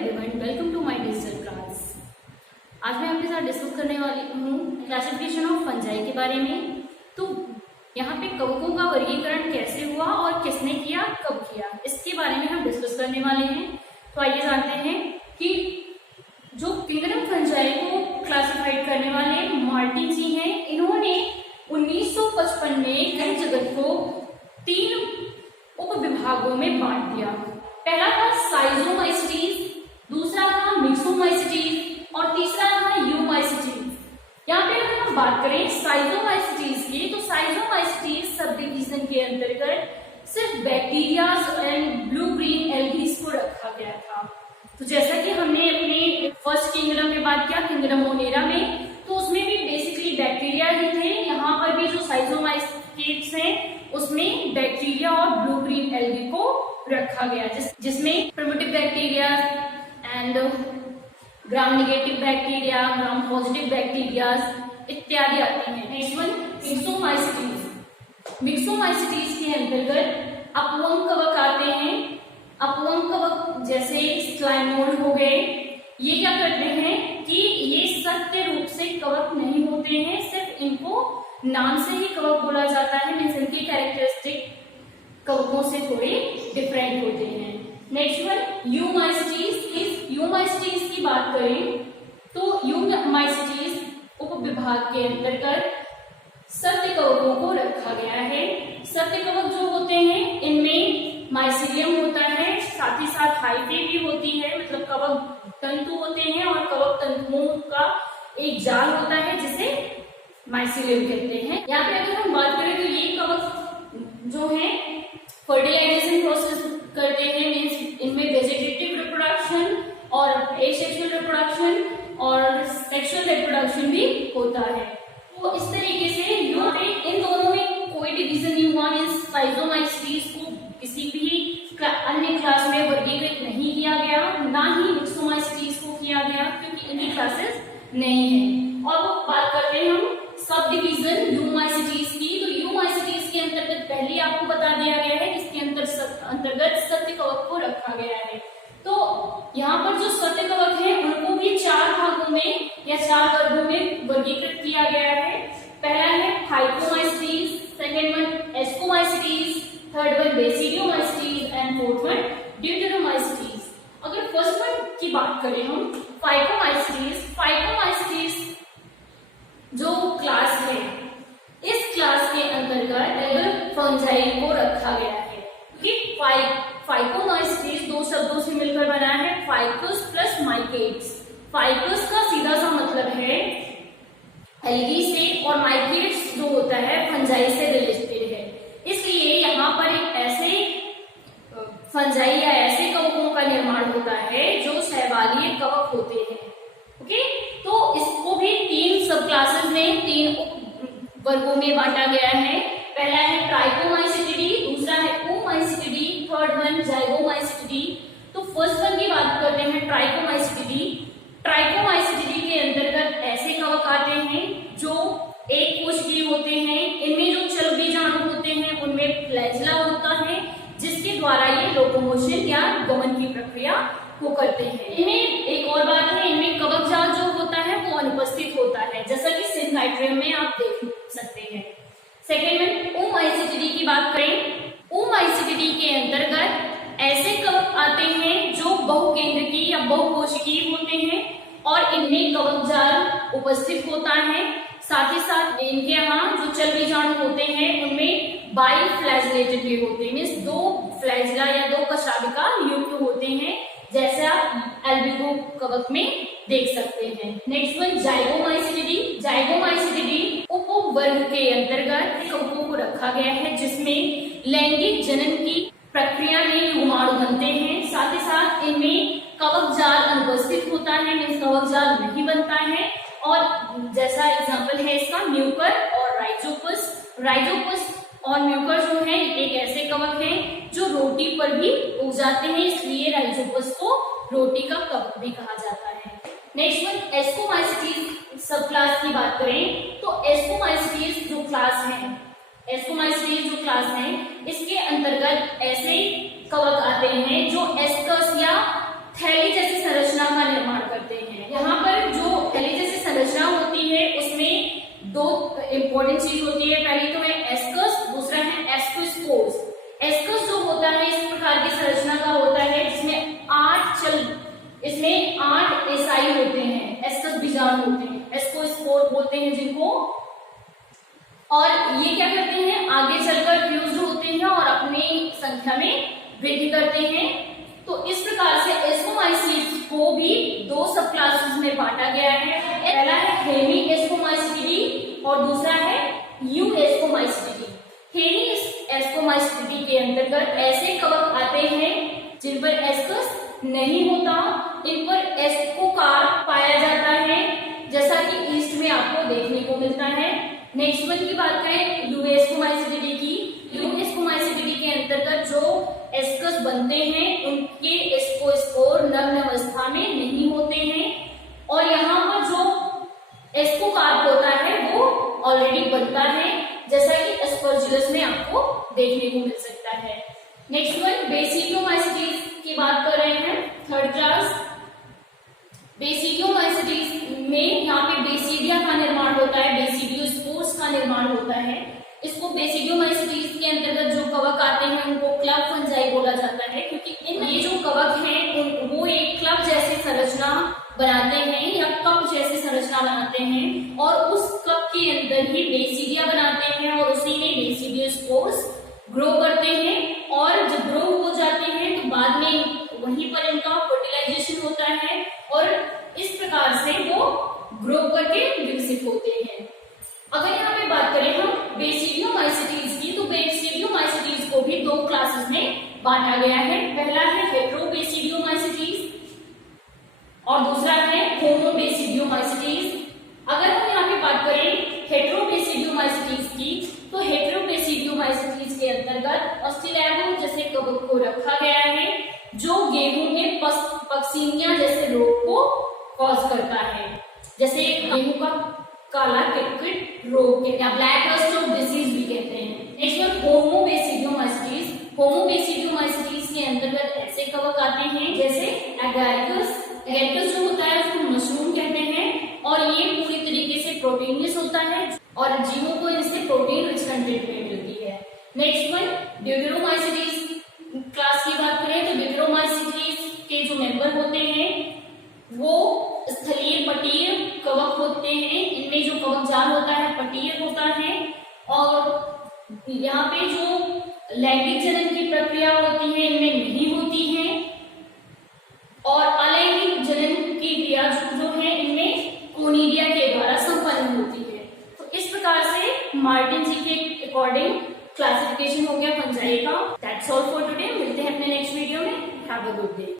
Everyone, welcome to my digital class. आज मैं आपके साथ डिस्कस करने वाली हूँ क्लासिफिकेशन ऑफ फंजाई के बारे में। तो यहाँ पे कवकों का वर्गीकरण कैसे हुआ और किसने किया, कब किया, इसके बारे में हम डिस्कस करने वाले हैं। तो आइए जानते हैं कि जो किंगडम फंजाई को क्लासिफाइड करने वाले मार्टिन जी हैं, इन्होंने 1955 में खनिज जगत को 3 उपविभागों में बांट दिया। पहला था साइजोमाइसीटीज, दूसरा था मिक्सोमाइसीटीज और तीसरा था यूमाइसीटीज। यहाँ पे अगर हम बात करें साइजोमाइसीटीज की, तो साइजोमाइसीटीज सब डिवीजन के अंतर्गत सिर्फ bacterias and blue green algae को रखा गया था। तो जैसा कि हमने अपने फर्स्ट किंगडम में बात किया, किंगडम मोनेरा में, तो उसमें भी बेसिकली बैक्टीरिया ही थे। यहाँ पर भी जो साइजोमाइसीटीज हैं उसमें बैक्टीरिया और ब्लू ग्रीन एल्गी को रखा गया, जिसमें primitive bacteria and gram negative bacteria, gram positive bacteria इत्यादि आते हैं। Next one मिक्सोमाइसीटीज। मिक्सोमाइसीटीज के अंतर्गत अपवंग कवक आते हैं। अपवंग कवक जैसे स्लाइमोल्ड हो गए, ये क्या करते हैं कि ये सत्य रूप से कवक नहीं होते हैं, सिर्फ इनको नाम से ही कवक बोला जाता है। मीन्स इनकी कैरेक्टरिस्टिक कवकों से थोड़े डिफरेंट होते हैं। Next one यूमाइसीटीज। यूमाइसीटीज की बात करें तो यूमाइसीटीज उपविभाग के अंतर्गत सत्य कवकों को रखा गया है। सत्य कवक जो होते हैं इनमें माइसीलियम होता है, साथ ही साथ हाइफे भी होती है, मतलब कवक तंतु होते हैं और कवक तंतुओं का एक जाल होता है जिसे माइसीलियम कहते हैं। यहाँ पे अगर हम बात करें तो ये कवक जो है फर्टिलाइजेशन प्रोसेस करते हैं। मीन्स इनमें वेजिटेटिव रिप्रोडक्शन और एसेक्सुअल रिप्रोडक्शन और सेक्सुअल रिप्रोडक्शन भी होता है। तो इस तरीके से यहाँ पे इन दोनों में कोई डिवीजन नहीं हुआ। मीन्स साइजोमाइसीटीज को किसी भी अन्य क्लास में वर्गीकृत नहीं किया गया, ना ही मिक्सोमाइसीटीज को किया गया, क्योंकि इनकी क्लासेस नहीं है। और वो बात करते हैं हम सब डिवीजन यूमाइसीटीज की। तो यूमाइसीटीज के अंतर्गत पहले आपको बता दिया गया है कि इसके अंतर्गत सत्य कवक को रखा गया है। तो यहाँ पर जो सत्य कवक है उनको भी 4 भागों में या 4 वर्गों में वर्गीकृत किया गया है। पहला है phycomycetes, second one ascomycetes, third one basidiomycetes and fourth one deuteromycetes. अगर फर्स्ट वन की बात करें हम फाइकोमाइसीटीज जो क्लास है, इस क्लास के अंतर्गत फंजाई को रखा गया है। फाइकोमाइसीटीज 2 शब्दों से मिलकर बना है, फाइकस प्लस माइकेट्स। फाइकस का सीधा सा मतलब है एल्गी से और माइकेट्स जो होता है फंजाई से रिलेटेड है। इसलिए यहाँ पर एक ऐसे फंजाई या ऐसे कवकों का निर्माण होता है जो शैवालीय कवक होते हैं। ओके, तो इसको भी 3 सब क्लासेस में 3 वर्गों में बांटा गया है। पहला है ट्राइकोमाइसीटिडी, दूसरा है ओमाइसीटिडी, थर्ड वन जाइगोमाइसीटिडी। तो फर्स्ट वन की बात करते हैं ट्राइकोमाइसीटिडी। ट्राइकोमाइसीटिडी के अंतर्गत ऐसे कवक आते हैं जो एक कोशिकीय होते हैं। इनमें जो चल बीजाणु होते हैं उनमें फ्लैजिला होता है, जिसके द्वारा ये लोकोमोशन या गमन की प्रक्रिया को करते हैं। इनमें एक और बात है, इनमें कवक जाल जो होता है वो अनुपस्थित होता है, जैसा कि सिनहाइड्रियम में आप देख सकते हैं। सेकेंड में ओमाइसीटिडी की बात करें, ओमाइसीटिडी के अंतर्गत ऐसे कवक आते हैं जो बहुकेंद्रकीय या बहुकोशिकीय होते हैं और इनमें कवक जाल उपस्थित होता है। साथ ही साथ इनके यहाँ जो चल बीजाणु होते हैं उनमें बाई फ्लैजिलेटेड भी होते हैं। मीन्स 2 फ्लैजिला या 2 कशाभिका युक्त होते हैं, जैसे आप एल्बिगो कवक में देख सकते हैं। Next one जाइगोमाइसीटिडी। जाइगोमाइसीटिडी उपवर्ग के अंतर्गत कवकों को रखा गया है, जिसमें लैंगिक जनन की प्रक्रिया में युग्माणु बनते हैं। साथ ही साथ इनमें कवक जाल अनुपस्थित होता है, मीन्स कवक जाल नहीं बनता है। और जैसा एग्जाम्पल है इसका म्यूकर और राइजोपस। राइजोपस और म्यूकर जो है एक ऐसे कवक हैं जो रोटी पर भी उग जाते हैं, इसलिए राइजोपस को रोटी का कवक भी कहा जाता है। नेक्स्ट वन एस्कोमाइसीटीज सब क्लास की बात करें तो एस्कोमाइसीटीज जो क्लास है, एस्कोमाइसीटीज जो क्लास है, इसके अंतर्गत ऐसे कवक आते हैं जो एस्कस या थैली जैसी इंपॉर्टेंट चीज होती है। पहली तो है एस्कस, दूसरा है एस्कोस्पोर्स। एस्कस जो होता है इस प्रकार की संरचना का होता है जिसमें 8 एसाई होते हैं, एस्कस बीजाणु होते हैं, एस्कोस्पोर बोलते हैं जिनको। और ये क्या करते हैं, आगे चलकर फ्यूज होते हैं और अपनी संख्या में वृद्धि करते हैं। तो इस प्रकार से एस्कोमाइसीट्स को भी 2 सब क्लासेस में बांटा गया है। पहला है हेमी एस्कोमाइसीटी और दूसरा है यू एस्कोमाइसीटी। हेमी एस्कोमाइसीटी के अंतर्गत ऐसे कवक आते हैं जिन पर एस्कस नहीं होता, इन पर एस्कोकार्प पाया जाता है, जैसा कि ईस्ट में आपको देखने को मिलता है। नेक्स्ट वन की बात करें यू एस्कोमाइसीटी की। यू एस्कोमाइसीटी के अंतर्गत जो एस्कस बनते हैं उनके एस्कोस्पोर नग्न अवस्था में नहीं होते हैं, और यहाँ पर जो एस्कोकार्प होता है वो ऑलरेडी बनता है, जैसा कि एस्परजिलस में आपको देखने को मिल सकता है। नेक्स्ट वन बेसिडियोमाइसीटीज की बात कर रहे हैं, थर्ड क्लास। बेसिडियोमाइसीटीज में यहाँ पे बेसिडिया का निर्माण होता है, बेसिडियोस्पोर्स का निर्माण होता है। इसको बेसिडियोमाइसीटीज के अंतर्गत जो कवक आते हैं उनको क्लब फंजाई बोला जाता है, क्योंकि इन ये जो कवक हैं वो एक क्लब जैसी संरचना बनाते हैं या कप जैसी संरचना बनाते हैं, और उस कप के अंदर ही बेसिडिया बनाते हैं और उसी में बेसिडियोस्पोर्स ग्रो करते हैं। और जब ग्रो हो जाते हैं तो बाद में वहीं पर इनका फर्टिलाइजेशन होता है और इस प्रकार से वो ग्रो करके विकसित होते हैं। अगर यहाँ पे बात करें हम बेसिडियोमाइसीटीज की, तो बेसिडियोमाइसीटीज को भी 2 क्लासेस में बांटा गया है। पहला है हेटेरोबेसिडियोमाइसीटीज और दूसरा है होमोबेसिडियोमाइसीटीज। अगर हम यहाँ पे बात करें हेटेरोबेसिडियोमाइसीटीज की, तो हेटेरोबेसिडियोमाइसीटीज के अंतर्गत ऑस्ट्रेलागो जैसे कवक को रखा गया है, जो गेहूं में पक्सीनिया जैसे रोग को कॉज करता है, जैसे गेहूं का काला किटकिट रोग या ब्लैक रस्ट ऑफ डिसीज भी कहते हैं। Next one होमोबेसिडियोमाइसीटीज। होमोबेसिडियोमाइसीटीज के अंतर्गत ऐसे कवक आते हैं जैसे एगारिकस। एगारिकस जो होता है उसको मशरूम कहते हैं और ये पूरी तरीके से प्रोटीनलेस होता है और जीवों को इससे प्रोटीन रिच कंटेंट में मिलती है। नेक्स्ट वन ड्यूटेरोमाइसीटीज क्लास की बात करें तो ड्यूटेरोमाइसीटीज के जो मेंबर होते हैं वो स्थलीय पटीय कवक होते हैं। इनमें जो कवक जाल होता है पटीय होता है और यहाँ पे जो लैंगिक जनन की प्रक्रिया होती है इनमें नहीं होती है, और अलैंगिक जनन की क्रिया जो है इनमें कोनिडिया के द्वारा संपन्न होती है। तो इस प्रकार से मार्टिन जी के अकॉर्डिंग क्लासिफिकेशन हो गया फंजाई का। That's all for today. मिलते हैं अपने नेक्स्ट वीडियो में। Have a good day.